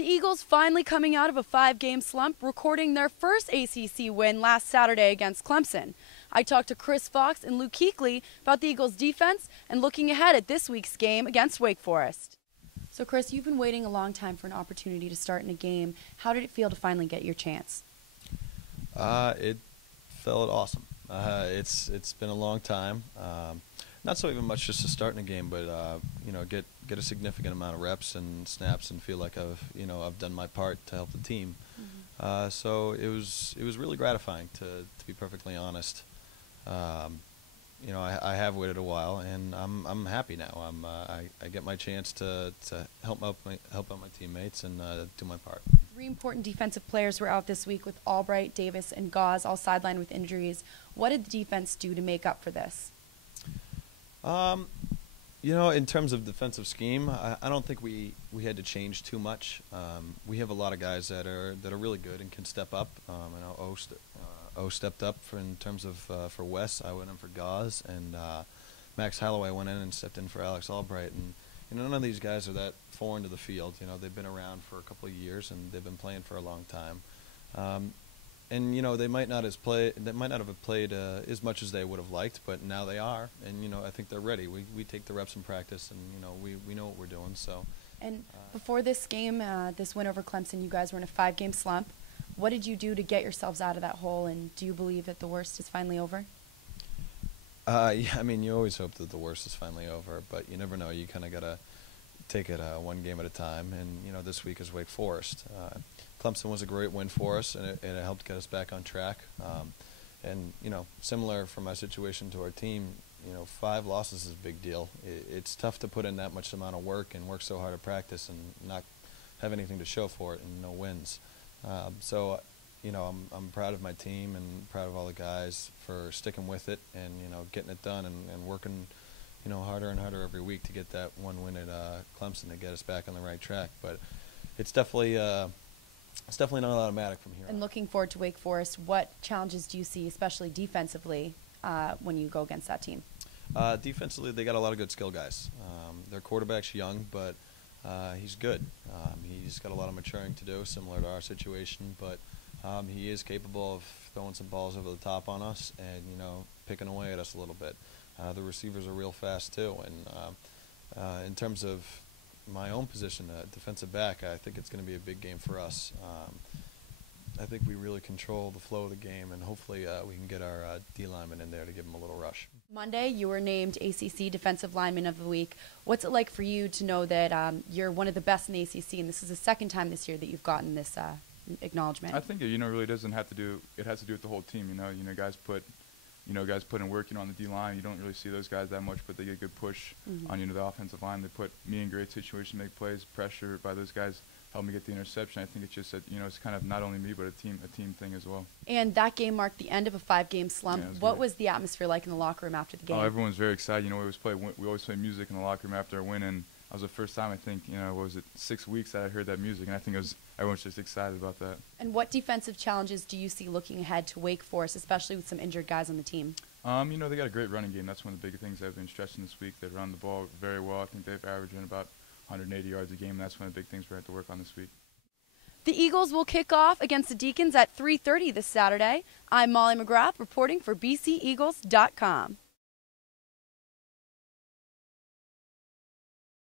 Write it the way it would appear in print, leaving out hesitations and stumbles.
The Eagles finally coming out of a 5-game slump, recording their first ACC win last Saturday against Clemson. I talked to Chris Fox and Luke Kuechly about the Eagles' defense and looking ahead at this week's game against Wake Forest. So Chris, you've been waiting a long time for an opportunity to start in a game. How did it feel to finally get your chance? It felt awesome. It's been a long time. Not so even much just to start in a game, but get a significant amount of reps and snaps and feel like I've done my part to help the team. Mm-hmm. So it was really gratifying to be perfectly honest. I have waited a while, and I'm happy now. I get my chance to help out my teammates and do my part. 3 important defensive players were out this week with Albright, Davis, and Gauze all sidelined with injuries. What did the defense do to make up for this? In terms of defensive scheme, I don't think we had to change too much. We have a lot of guys that are really good and can step up. I know O stepped up in terms of for Wes. I went in for Gauze, and Max Holloway went in and stepped in for Alex Albright. And none of these guys are that foreign to the field. They've been around for a couple of years and they've been playing for a long time. They might not have played as much as they would have liked, but now they are, and I think they're ready. We take the reps in practice, and we know what we're doing. So. And before this game, this win over Clemson, you guys were in a 5-game slump. What did you do to get yourselves out of that hole, and do you believe that the worst is finally over? Yeah, you always hope that the worst is finally over, but you never know. You kind of gotta take it one game at a time, and this week is Wake Forest. Clemson was a great win for us, and it helped get us back on track. Similar from my situation to our team, 5 losses is a big deal. It's tough to put in that much amount of work and work so hard at practice and not have anything to show for it and no wins. I'm proud of my team and proud of all the guys for sticking with it and getting it done and working harder and harder every week to get that one win at Clemson to get us back on the right track. But it's definitely not automatic from here on. And looking forward to Wake Forest, what challenges do you see, especially defensively, when you go against that team? Defensively, they got a lot of good skill guys. Their quarterback's young, but he's good. He's got a lot of maturing to do, similar to our situation, but he is capable of throwing some balls over the top on us and picking away at us a little bit. The receivers are real fast too, and in terms of my own position, defensive back, I think it's going to be a big game for us. I think we really control the flow of the game, and hopefully we can get our D lineman in there to give him a little rush. Monday, you were named ACC Defensive Lineman of the Week. What's it like for you to know that you're one of the best in the ACC, and this is the second time this year that you've gotten this acknowledgement? I think it really doesn't have to do. It has to do with the whole team. Guys put in work. On the D line, you don't really see those guys that much, but they get a good push on the offensive line. They put me in great situations, make plays, pressure by those guys. Help me get the interception. I think it's just that it's kind of not only me, but a team thing as well. And that game marked the end of a 5-game slump. Yeah, what was the atmosphere like in the locker room after the game? Oh, everyone's very excited. We always play music in the locker room after a win, and that was the first time, I think, 6 weeks that I heard that music, and I think everyone's just excited about that. And what defensive challenges do you see looking ahead to Wake Forest, especially with some injured guys on the team? They got a great running game. That's one of the big things I've been stressing this week. They run the ball very well. I think they've averaged in about 180 yards a game. That's one of the big things we're going to have to work on this week. The Eagles will kick off against the Deacons at 3:30 this Saturday. I'm Molly McGrath reporting for BCEagles.com.